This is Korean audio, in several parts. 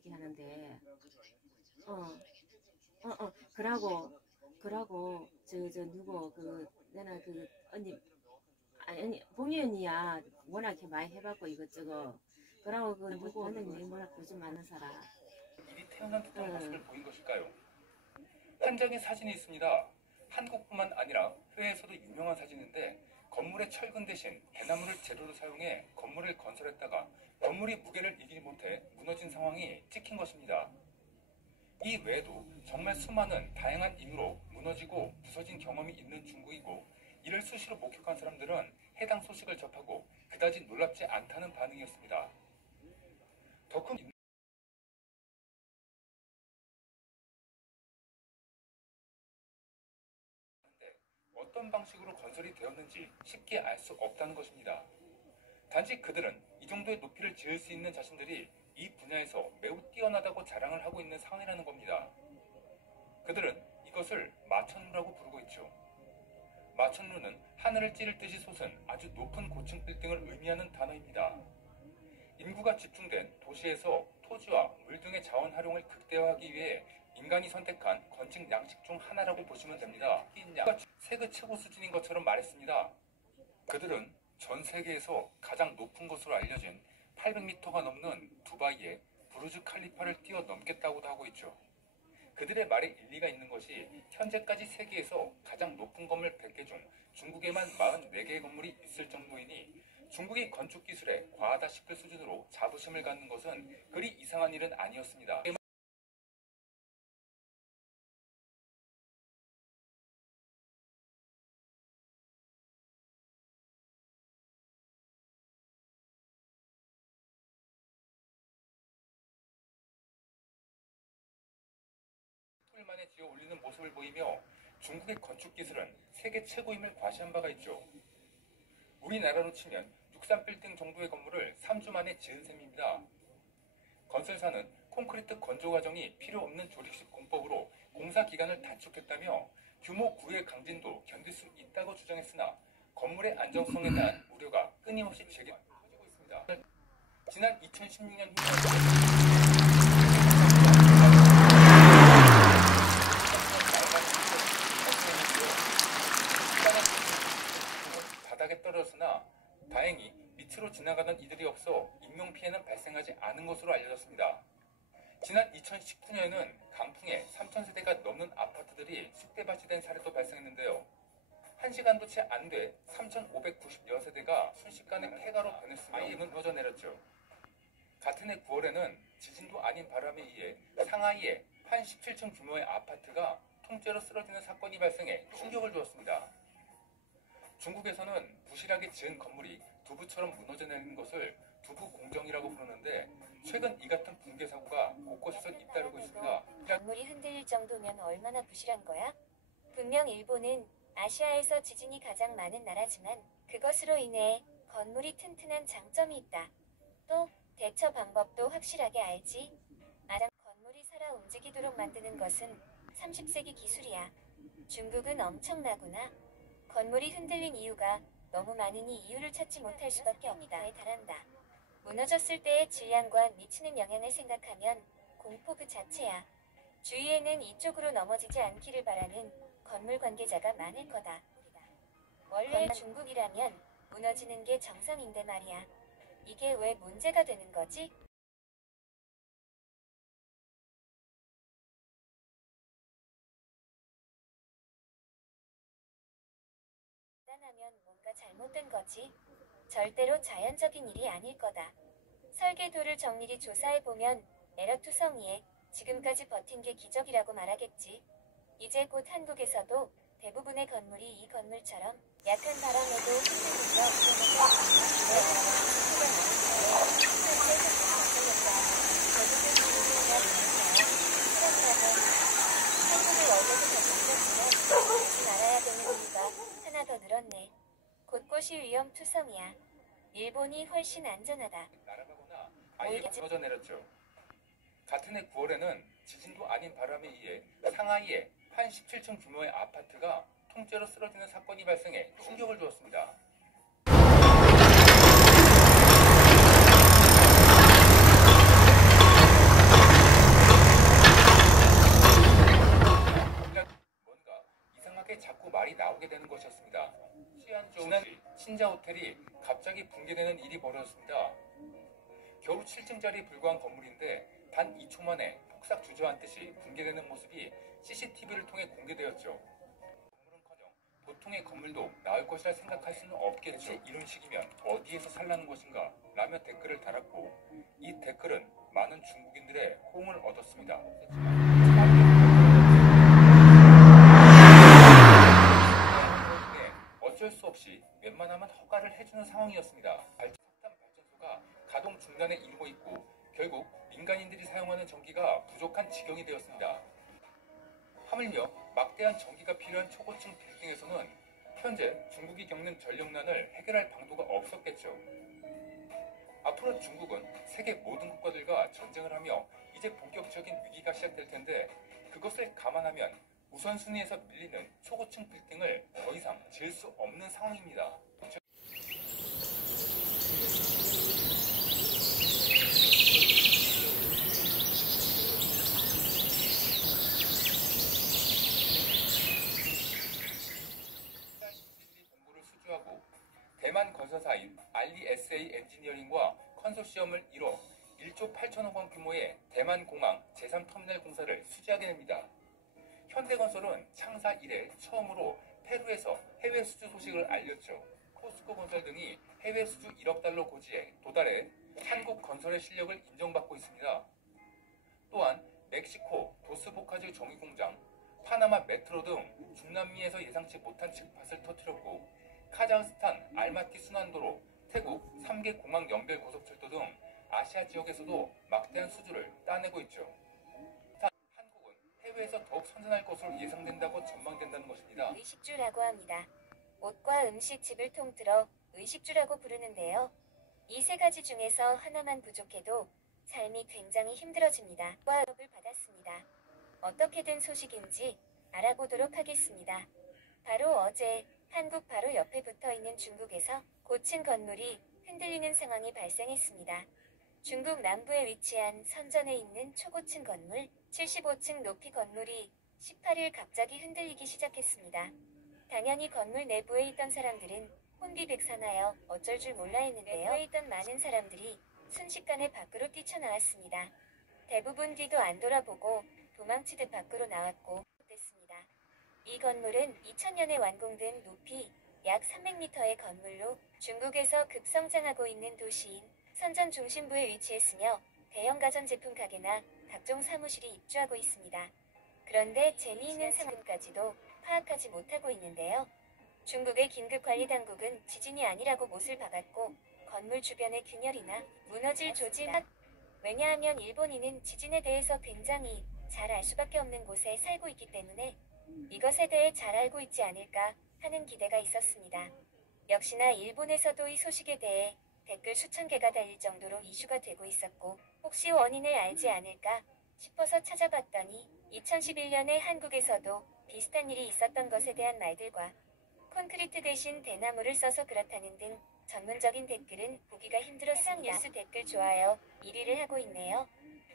얘기하는데 그러고 저 누구 내가 언니 아니 봉이 언니야 워낙 많이 해봤고 이것저것 그러고 누구 언니 워낙 요즘 많은 사람 일이 태어난 듯한 모습을 보인 것일까요? 한 장의 사진이 있습니다. 한국뿐만 아니라 해외에서도 유명한 사진인데 건물의 철근 대신 대나무를 재료로 사용해 건물을 건설했다가 건물이 무게를 이기지 못해 무너진 상황이 찍힌 것입니다. 이 외에도 정말 수많은 다양한 이유로 무너지고 부서진 경험이 있는 중국이고 이를 수시로 목격한 사람들은 해당 소식을 접하고 그다지 놀랍지 않다는 반응이었습니다. 더 큰 어떤 방식으로 건설이 되었는지 쉽게 알 수 없다는 것입니다. 단지 그들은 이 정도의 높이를 지을 수 있는 자신들이 이 분야에서 매우 뛰어나다고 자랑을 하고 있는 상황이라는 겁니다. 그들은 이것을 마천루라고 부르고 있죠. 마천루는 하늘을 찌를 듯이 솟은 아주 높은 고층 빌딩을 의미하는 단어입니다. 인구가 집중된 도시에서 토지와 물 등의 자원 활용을 극대화하기 위해 인간이 선택한 건축 양식 중 하나라고 보시면 됩니다. 세계 최고 수준인 것처럼 말했습니다. 그들은 전 세계에서 가장 높은 것으로 알려진 800m가 넘는 두바이의 부르즈 칼리파를 뛰어넘겠다고도 하고 있죠. 그들의 말에 일리가 있는 것이 현재까지 세계에서 가장 높은 건물 100개 중 중국에만 44개의 건물이 있을 정도이니 중국의 건축 기술에 과하다 싶을 수준으로 자부심을 갖는 것은 그리 이상한 일은 아니었습니다. 만에 지어 올리는 모습을 보이며 중국의 건축 기술은 세계 최고임을 과시한 바가 있죠. 우리나라로 치면 63빌딩 정도의 건물을 3주 만에 지은 셈입니다. 건설사는 콘크리트 건조 과정이 필요 없는 조립식 공법으로 공사 기간을 단축했다며 규모 9의 강진도 견딜 수 있다고 주장했으나 건물의 안정성에 대한 우려가 끊임없이 제기되고 있습니다. 지난 2016년 바닥에 떨어졌으나 다행히 밑으로 지나가던 이들이 없어 인명피해는 발생하지 않은 것으로 알려졌습니다. 지난 2019년에는 강풍에 3,000세대가 넘는 아파트들이 쑥대밭이 된 사례도 발생했는데요. 1시간도 채 안 돼 3,596세대가 순식간에 폐가로 변했으며 아이는 터져 내렸죠. 같은 해 9월에는 지진도 아닌 바람에 의해 상하이에 한 17층 규모의 아파트가 통째로 쓰러지는 사건이 발생해 충격을 주었습니다. 중국에서는 부실하게 지은 건물이 두부처럼 무너져 내리는 것을 두부 공정이라고 부르는데 최근 이 같은 붕괴 사고가 곳곳에서 잇따르고 있습니다. 건물이 흔들릴 정도면 얼마나 부실한 거야? 분명 일본은 아시아에서 지진이 가장 많은 나라지만 그것으로 인해 건물이 튼튼한 장점이 있다. 또 대처 방법도 확실하게 알지. 건물이 살아 움직이도록 만드는 것은 30세기 기술이야. 중국은 엄청나구나. 건물이 흔들린 이유가 너무 많으니 이유를 찾지 못할 수밖에 없다에 달한다. 무너졌을 때의 질량과 미치는 영향을 생각하면 공포 그 자체야. 주위에는 이쪽으로 넘어지지 않기를 바라는 건물 관계자가 많을 거다. 원래 중국이라면 무너지는 게 정상인데 말이야. 이게 왜 문제가 되는 거지? 하면 뭔가 잘못된 거지. 절대로 자연적인 일이 아닐 거다. 설계도를 정밀히 조사해보면 에러투성이에 지금까지 버틴 게 기적이라고 말하겠지. 이제 곧 한국에서도 대부분의 건물이 이 건물처럼 약한 바람에도 흔들리며 알아야 되는 이유가 하나 더 늘었네. 곳곳이 위험투성이야. 일본이 훨씬 안전하다. 날아가거나 아예 무너져 내렸죠. 같은 해 9월에는 지진도 아닌 바람에 의해 상하이에 한 17층 규모의 아파트가 통째로 쓰러지는 사건이 발생해 충격을 주었습니다. 지난 신자 호텔이 갑자기 붕괴되는 일이 벌어졌습니다. 겨우 7층짜리 불과한 건물인데 단 2초 만에 폭삭 주저앉듯이 붕괴되는 모습이 CCTV를 통해 공개되었죠. 건물은커녕 보통의 건물도 나을 것이라 생각할 수는 없겠지. 이런 식이면 어디에서 살라는 것인가? 라며 댓글을 달았고 이 댓글은 많은 중국인들의 호응을 얻었습니다. 어쩔 수 없이 웬만하면 허가를 해주는 상황이었습니다. 석탄 발전소가 가동 중단에 이르고 있고 결국 민간인들이 사용하는 전기가 부족한 지경이 되었습니다. 하물며 막대한 전기가 필요한 초고층 빌딩에서는 현재 중국이 겪는 전력난을 해결할 방도가 없었겠죠. 앞으로 중국은 세계 모든 국가들과 전쟁을 하며 이제 본격적인 위기가 시작될 텐데 그것을 감안하면 우선순위에서 밀리는 초고층 빌딩을 더 이상 지을 수 없는 상황입니다. 공고를 수주하고 대만 건설사인 RESA 엔지니어링과 컨소시엄을 이뤄 1조 8천억 원 규모의 대만공항 제3터미널 공사를 수주하게 됩니다. 현대건설은 창사 이래 처음으로 페루에서 해외 수주 소식을 알렸죠. 포스코 건설 등이 해외 수주 1억 달러 고지에 도달해 한국 건설의 실력을 인정받고 있습니다. 또한 멕시코 도스보카주 정유공장, 파나마 메트로 등 중남미에서 예상치 못한 즉팟을 터뜨렸고 카자흐스탄 알마티 순환도로, 태국 3개 공항 연결 고속철도 등 아시아 지역에서도 막대한 수주를 따내고 있죠. 해외에서 더욱 선전할 것으로 예상된다고 전망된다는 것입니다. 의식주라고 합니다. 옷과 음식집을 통틀어 의식주라고 부르는데요. 이 세 가지 중에서 하나만 부족해도 삶이 굉장히 힘들어집니다. 과업을 받았습니다. 어떻게 된 소식인지 알아보도록 하겠습니다. 바로 어제 한국 바로 옆에 붙어있는 중국에서 고층 건물이 흔들리는 상황이 발생했습니다. 중국 남부에 위치한 선전에 있는 초고층 건물 75층 높이 건물이 18일 갑자기 흔들리기 시작했습니다. 당연히 건물 내부에 있던 사람들은 혼비백산하여 어쩔 줄 몰라 했는데요. 내부에 있던 많은 사람들이 순식간에 밖으로 뛰쳐나왔습니다. 대부분 뒤도 안 돌아보고 도망치듯 밖으로 나왔고 됐습니다. 이 건물은 2000년에 완공된 높이 약 300m의 건물로 중국에서 급성장하고 있는 도시인 선전 중심부에 위치했으며 대형 가전제품 가게나 각종 사무실이 입주하고 있습니다. 그런데 재미있는 상황까지도 파악하지 못하고 있는데요. 중국의 긴급관리당국은 지진이 아니라고 못을 박았고 건물 주변의 균열이나 무너질 조짐, 왜냐하면 일본인은 지진에 대해서 굉장히 잘 알 수밖에 없는 곳에 살고 있기 때문에 이것에 대해 잘 알고 있지 않을까 하는 기대가 있었습니다. 역시나 일본에서도 이 소식에 대해 댓글 수천 개가 달릴 정도로 이슈가 되고 있었고 혹시 원인을 알지 않을까 싶어서 찾아봤더니 2011년에 한국에서도 비슷한 일이 있었던 것에 대한 말들과 콘크리트 대신 대나무를 써서 그렇다는 등 전문적인 댓글은 보기가 힘들었습니다. 해당 뉴스 댓글 좋아요 1위를 하고 있네요.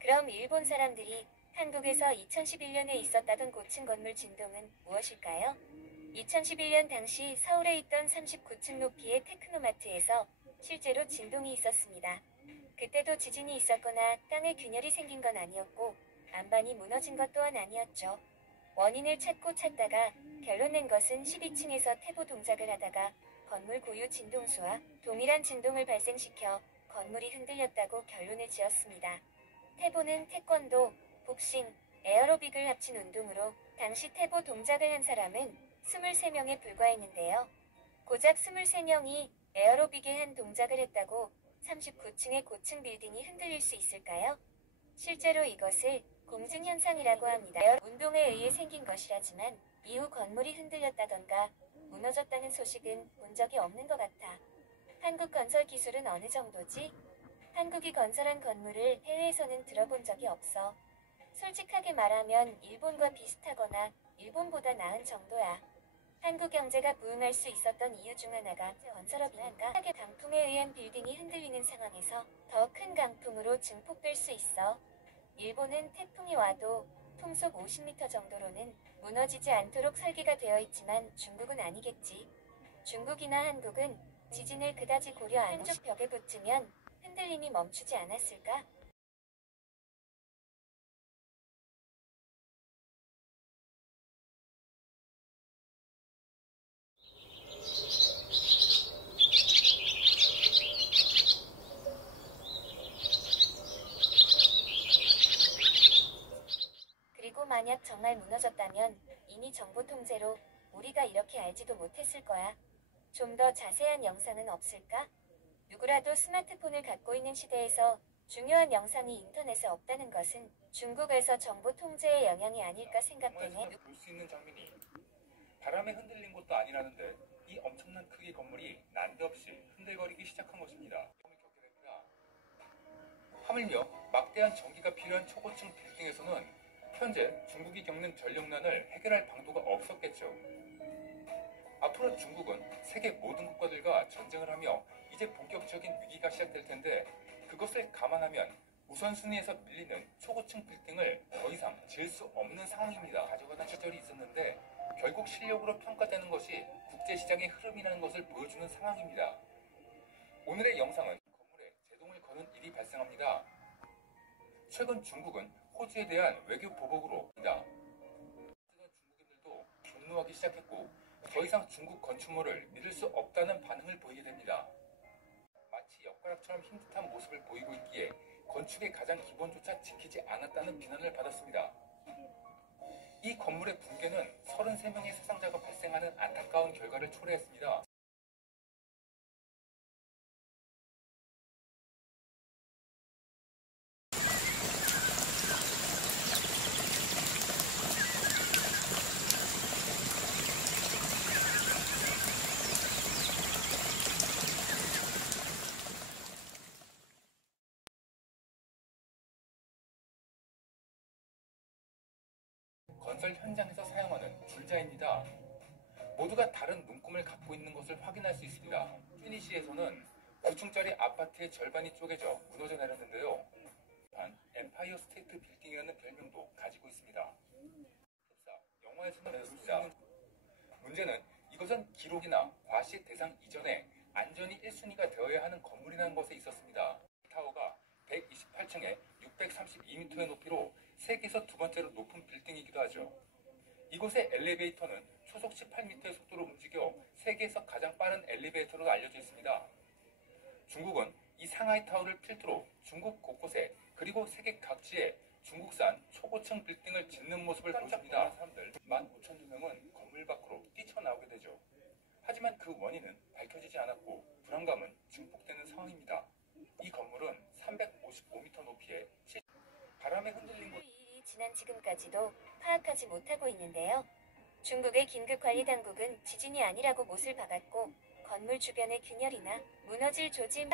그럼 일본 사람들이 한국에서 2011년에 있었다던 고층 건물 진동은 무엇일까요? 2011년 당시 서울에 있던 39층 높이의 테크노마트에서 실제로 진동이 있었습니다. 그때도 지진이 있었거나 땅에 균열이 생긴 건 아니었고 안반이 무너진 것 또한 아니었죠. 원인을 찾다가 결론 낸 것은 12층에서 태보 동작을 하다가 건물 고유 진동수와 동일한 진동을 발생시켜 건물이 흔들렸다고 결론을 지었습니다. 태보는 태권도, 복싱, 에어로빅을 합친 운동으로 당시 태보 동작을 한 사람은 23명에 불과했는데요. 고작 23명이 에어로빅의 한 동작을 했다고 39층의 고층 빌딩이 흔들릴 수 있을까요? 실제로 이것을 공증현상이라고 합니다. 운동에 의해 생긴 것이라지만 이후 건물이 흔들렸다던가 무너졌다는 소식은 본 적이 없는 것 같아. 한국 건설 기술은 어느 정도지? 한국이 건설한 건물을 해외에서는 들어본 적이 없어. 솔직하게 말하면 일본과 비슷하거나 일본보다 나은 정도야. 한국 경제가 부흥할 수 있었던 이유 중 하나가 건설업이란가. 강풍에 의한 빌딩이 흔들리는 상황에서 더 큰 강풍으로 증폭될 수 있어. 일본은 태풍이 와도 풍속 50m 정도로는 무너지지 않도록 설계가 되어 있지만 중국은 아니겠지. 중국이나 한국은 지진을 그다지 고려 안 한쪽 벽에 붙으면 흔들림이 멈추지 않았을까? 그리고 만약 정말 무너졌다면 이미 정보 통제로 우리가 이렇게 알지도 못했을 거야. 좀 더 자세한 영상은 없을까? 누구라도 스마트폰을 갖고 있는 시대에서 중요한 영상이 인터넷에 없다는 것은 중국에서 정보 통제의 영향이 아닐까 생각되네. 볼 수 있는 장면이 바람에 흔들린 것도 아니라는데 이 엄청난 크기의 건물이 난데없이 흔들거리기 시작한 것입니다. 하물며 막대한 전기가 필요한 초고층 빌딩에서는 현재 중국이 겪는 전력난을 해결할 방도가 없었겠죠. 앞으로 중국은 세계 모든 국가들과 전쟁을 하며 이제 본격적인 위기가 시작될 텐데 그것을 감안하면 우선순위에서 밀리는 초고층 빌딩을 더 이상 지을 수 없는 상황입니다. 가져가던 시절이 있었는데 결국 실력으로 평가되는 것이 국제시장의 흐름이라는 것을 보여주는 상황입니다. 오늘의 영상은 건물에 제동을 거는 일이 발생합니다. 최근 중국은 호주에 대한 외교 보복으로 중국인들도 분노하기 시작했고 더 이상 중국 건축물을 믿을 수 없다는 반응을 보이게 됩니다. 마치 엿가락처럼 흰 듯한 모습을 보이고 있기에 건축의 가장 기본조차 지키지 않았다는 비난을 받았습니다. 이 건물의 붕괴는 33명의 사상자가 발생하는 안타까운 결과를 초래했습니다. 건설 현장에서 사용하는 줄자입니다. 모두가 다른 눈금을 갖고 있는 것을 확인할 수 있습니다. 튜니시에서는 9층짜리 아파트의 절반이 쪼개져 무너져 내렸는데요. 엠파이어 스테이트 빌딩이라는 별명도 가지고 있습니다. 영화에서는 내렸습니다. 문제는 이것은 기록이나 과시 대상 이전에 안전이 1순위가 되어야 하는 건물이라는 것에 있었습니다. 타워가 128층에 632m의 높이로 세계에서 두 번째로 높은 빌딩이기도 하죠. 이곳의 엘리베이터는 초속 18m의 속도로 움직여 세계에서 가장 빠른 엘리베이터로 알려져 있습니다. 중국은 이 상하이 타워를 필두로 중국 곳곳에 그리고 세계 각지에 중국산 초고층 빌딩을 짓는 모습을 보여줍니다. 사람들 15,000명은 건물 밖으로 뛰쳐나오게 되죠. 하지만 그 원인은 밝혀지지 않았고 불안감은 증폭되는 상황입니다. 이 건물은 355m 높이에 바람에 흔들린 곳 일이 지난 지금까지도 파악하지 못하고 있는데요. 중국의 긴급관리당국은 지진이 아니라고 못을 박았고 건물 주변의 균열이나 무너질 조짐